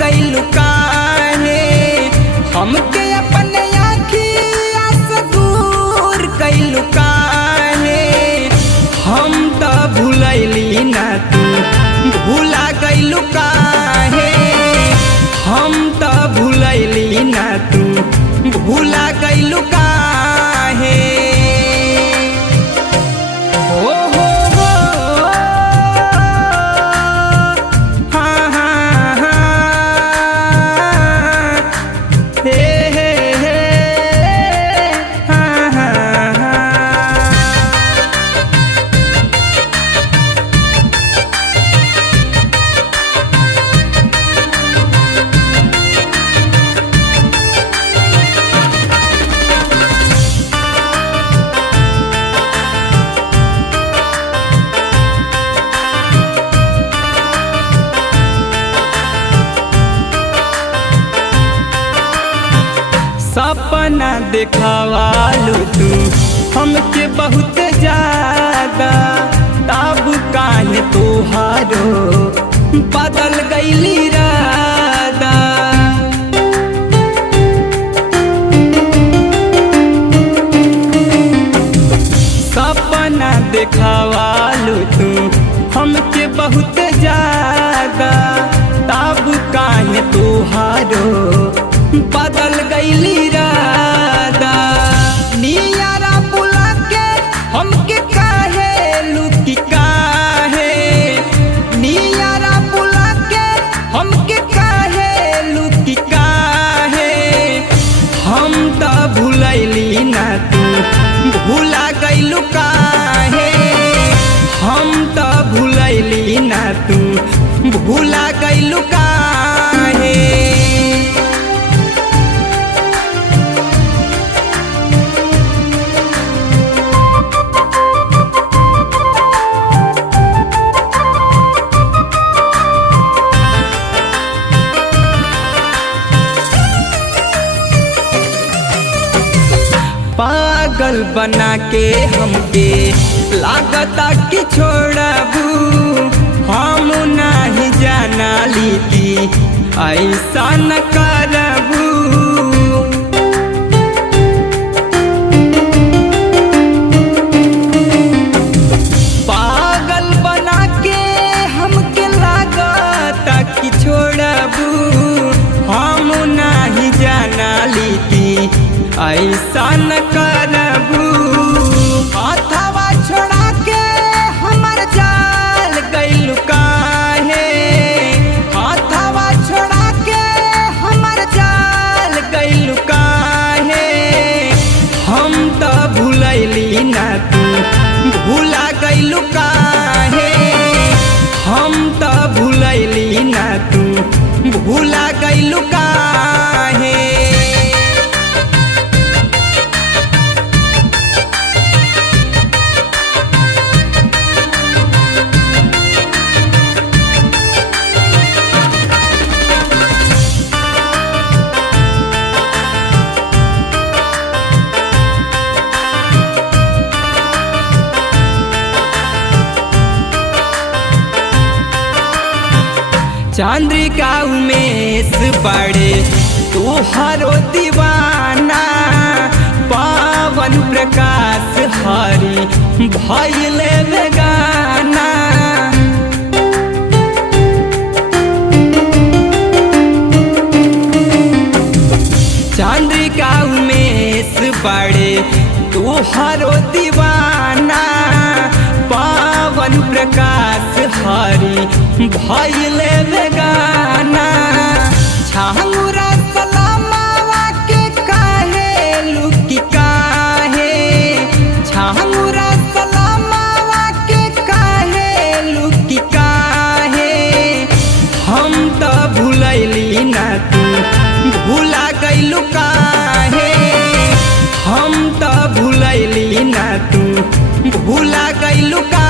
गइलू काहे, हमके अपने आँखिया से दूर कइलू काहे। हम त भूलैली ना तू भूला गइलू काहे, हम त भूलैली ना तू भूला गइलू काहे। हो हाँ हाँ हाँ हे हे हाँ हाँ हाँ। सपना देखावालू तू हमके बहुत ज्यादा, तब काहे तोहारो बदल गइली रादा। सपना देखावालू तू हमके बहुत ज्यादा, तब काहे तोहारो बदल गइली रादा। नियारा बुला के हमके काहे लुकी काहे, नियारा बुला के हमके काहे लुकी काहे। हम त भूलैली ना तू भूला गइलू काहे, हम त भूलैली ना तू भूला गइलू काहे। पागल बना के हमके लागता कि छोड़बू, हम नहीं जाना लीती ऐसा न करबू। पागल बना के हमके लागता कि छोड़बू, हम नहीं जाना लीती ऐसा न करबू। अथवा छोड़ा के हमर जाल गइलू काहे, अथवा छोड़ा के हमर जाल गइलू काहे। हम त भूलैली ना तू भूला गइलू काहे, हम त भूलैली ना तू भूला गइलू काहे। चंद्रिका उमेश बड़े तोहरो दीवाना, पावन प्रकाश हरि भइले बेगाना। चंद्रिका उमेश बड़े तोहरो दीवाना, पावन प्रकाश हरि भइले बेगाना। छांगुरा सलामावा के काहे लुकी काहे, छांगुरा सलामावा के काहे लुकी काहे। हम त भूलैली ना तू भूला गइलू काहे, हम त भूलैली ना तू भूला गइलू काहे।